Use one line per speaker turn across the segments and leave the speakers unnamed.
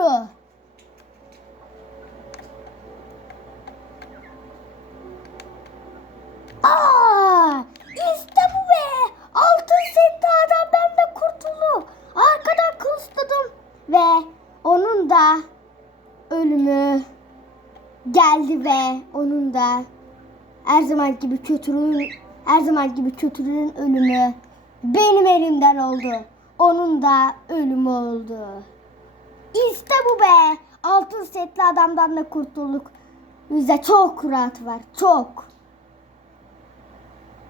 oldu. Aa, işte bu be. Altın setli adamdan da kurtuldu. Arkadan kılıçladım ve onun da ölümü geldi ve onun da her zaman gibi kötülüğün her zaman gibi kötülüğün ölümü benim elimden oldu. Onun da ölümü oldu. İşte bu be. Altın setli adamdan da kurtulduk. Bizde çok rahat var. Çok.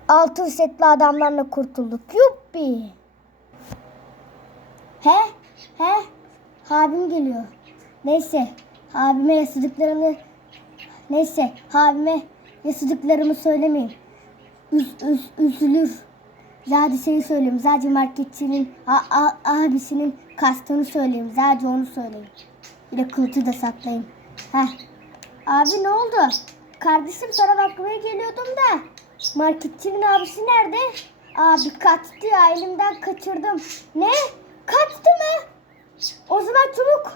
Altın setli adamdan da kurtulduk. Yuppi. He? He? Abim geliyor. Neyse. Abime yaşadıklarını Neyse. Abime yaşadıklarımı söylemeyeyim. Üz, üz, üzülür. Sadece şeyi söyleyeyim. Sadece marketçinin a, a, abisinin kastını söyleyeyim. Sadece onu söyleyeyim. Bir de kılıcı da saklayayım. Heh. Abi ne oldu? Kardeşim sana bakmaya geliyordum da. Marketçinin abisi nerede? Abi kaçtı ya elimden kaçırdım. Ne? Kaçtı mı? O zaman çabuk.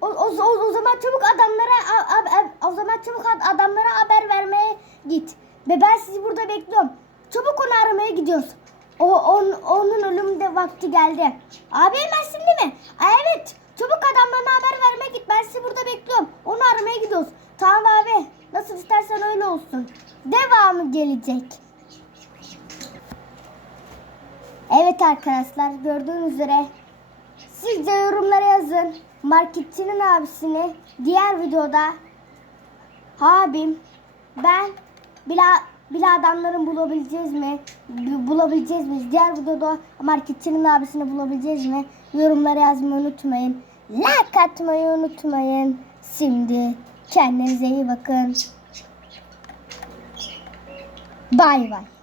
O, o, o, zaman çabuk adamlara a, a, o zaman çabuk ad- adamlara haber vermeye git. Ve ben sizi burada bekliyorum. Çabuk onu aramaya gidiyoruz. O on, onun ölümde vakti geldi. Abi hemen şimdi mi? Evet. Çabuk adamlarına haber vermeye git. Ben sizi burada bekliyorum. Onu aramaya gidiyoruz. Tamam abi. Nasıl istersen öyle olsun. Devamı gelecek. Evet arkadaşlar gördüğünüz üzere siz de yorumlara yazın. Marketçinin abisini diğer videoda abim ben bila bila adamların bulabileceğiz mi? Bu- Bulabileceğiz mi? Diğer videoda marketçinin abisini bulabileceğiz mi? Yorumlara yazmayı unutmayın. Like atmayı unutmayın. Şimdi kendinize iyi bakın. Bay bay.